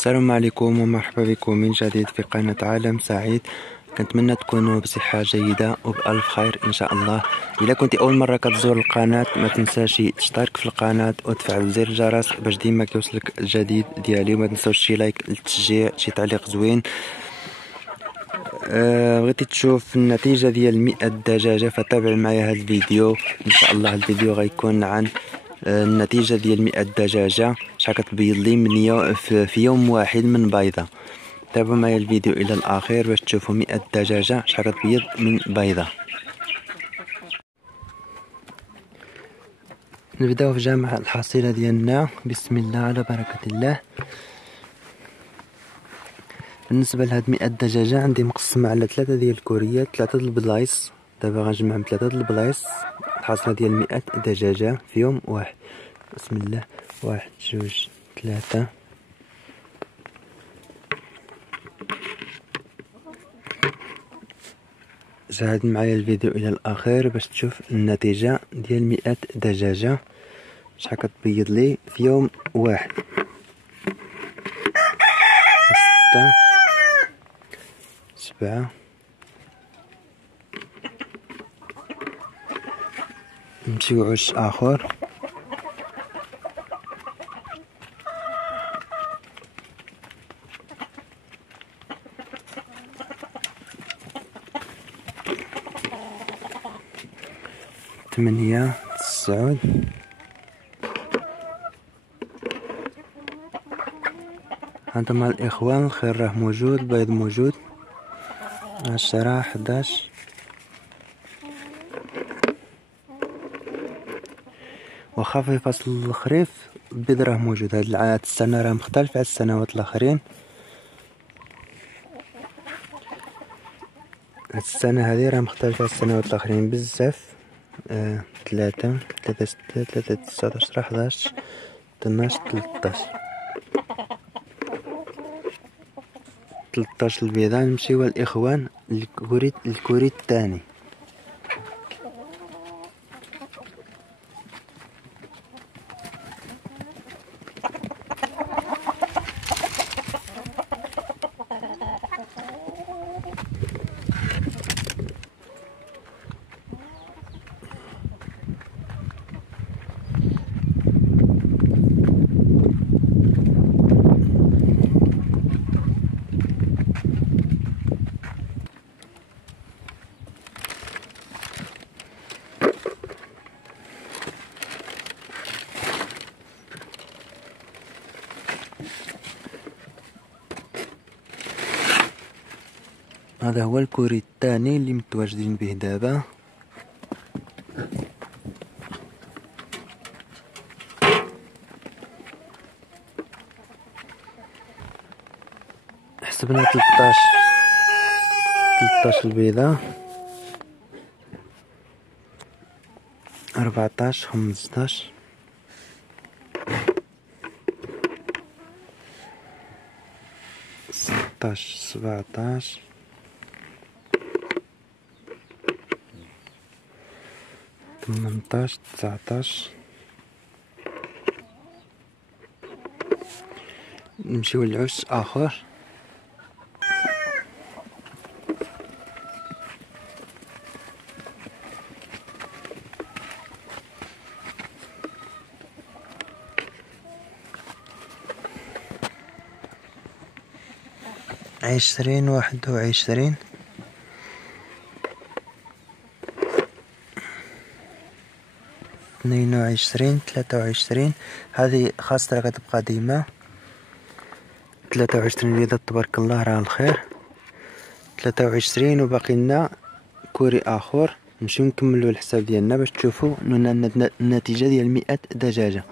السلام عليكم ومرحبا بكم من جديد في قناة عالم سعيد. كنتمنى تكونوا بصحة جيدة وبألف خير إن شاء الله. إذا كنت أول مرة كتزور القناة ما تنساش تشترك في القناة وتفعل زر الجرس باش ديما كيوصلك الجديد ديالي، وما تنسوش شي لايك للتشجيع، شي تعليق زوين. بغيتي تشوف النتيجة ديال 100 دجاجة فتابع معايا هذا الفيديو إن شاء الله. الفيديو غيكون عن النتيجة ديال 100 دجاجة، شحال كتبيض لي من في يوم واحد من بيضة. تابعوا معايا الفيديو الى الاخير باش تشوفوا 100 دجاجة شحال كتبيض من بيضة. نبداو في جمع الحصيلة ديالنا، بسم الله على بركة الله. بالنسبة لهاد 100 دجاجة عندي مقسمة على 3 ديال الكوريات، 3 البلايص. دابا غنجمع من 3 البلايص الحصيلة ديال 100 دجاجة في يوم واحد. بسم الله، 1 2 3. شاهد معايا الفيديو الى الاخير باش تشوف النتيجة ديال 100 دجاجة شحال كتبيض لي في يوم واحد. 6 7. نمشيو عش اخر. 8 9. هانتوما الاخوان الخير راه موجود، البيض موجود. 10 11. واخا في فصل الخريف البيض راه موجود. هاد السنة راه مختلف على السنوات الاخرين. هاد السنة هادي راه مختلفة على السنوات الاخرين بزاف. 3 3 6 3 9 10 11 12 13 البيضة. نمشيو الاخوان الكوري الثاني. هذا هو الكوري الثاني اللي متواجدين به دابا. حسبنا 13 البيضة. 14 15 16 17 18 19. نمشيو للعش اخر. 20 21 22 23. هذه خاصة كتبقى ديما 23 بيضة تبارك الله راه الخير. 23 وباقي لنا كوري اخر. نمشيو نكملو الحساب ديالنا باش تشوفوا النتيجة ديال 100 دجاجة.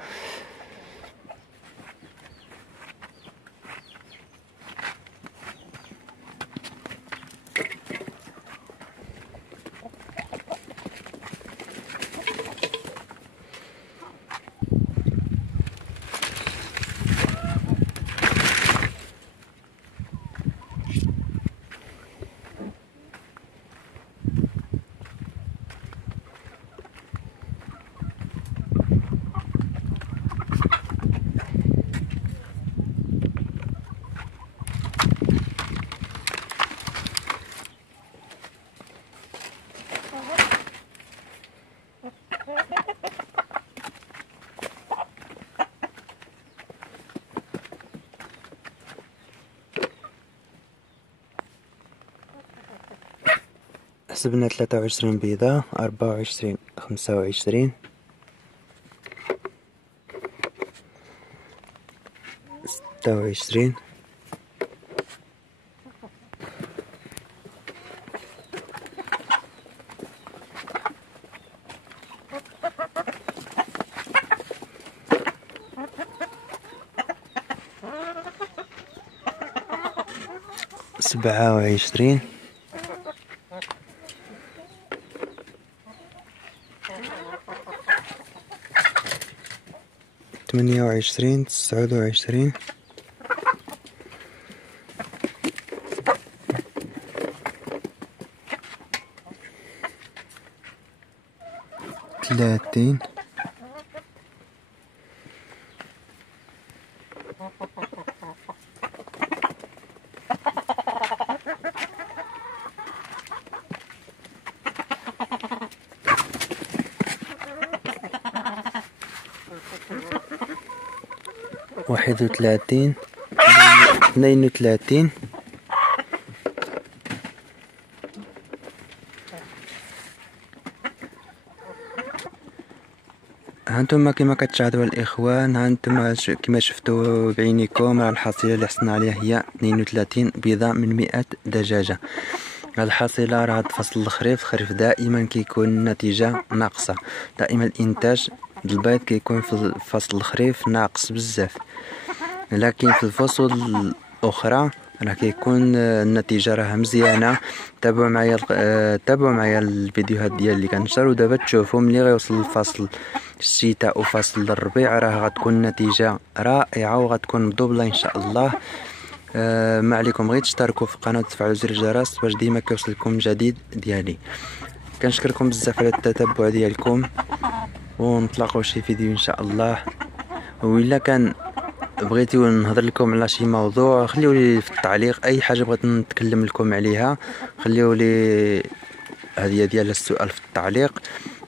حسبنا 23 بيضة، 24 25 26 27 28 29 30 31 32 هانتوما كما كتشاهدوا الاخوان، هانتوما كما شفتوا بعينيكم الحصيله اللي حصلنا عليها هي 32 بيضه من 100 دجاجه. هاد الحصيله راه فصل الخريف دائما كيكون النتيجه ناقصه، دائما الانتاج البيض كيكون في فصل الخريف ناقص بزاف، لكن في الفصول الاخرى راه كيكون النتيجه راه مزيانه. تابعوا معايا الفيديوهات ديال اللي كنشر، ودابا تشوفوا ملي غيوصل الفصل الشتاء وفصل الربيع راه غتكون النتيجه رائعه وغتكون مدوبله ان شاء الله. ما عليكم غير تشتركوا في القناه وتفعلوا زر الجرس باش ديما كيوصلكم الجديد ديالي. كنشكركم بزاف على التتبع ديالكم، ونتلاقاو شي فيديو ان شاء الله. وإلا كان بغيتيو نهضر لكم على شي موضوع خليو لي في التعليق، اي حاجه بغيت نتكلم لكم عليها خليو لي هذه ديال السؤال في التعليق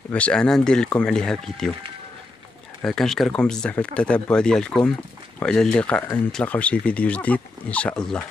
باش انا ندير لكم عليها فيديو. كنشكركم بزاف على التتبع ديالكم، والى اللقاء، نتلاقاو شي فيديو جديد ان شاء الله.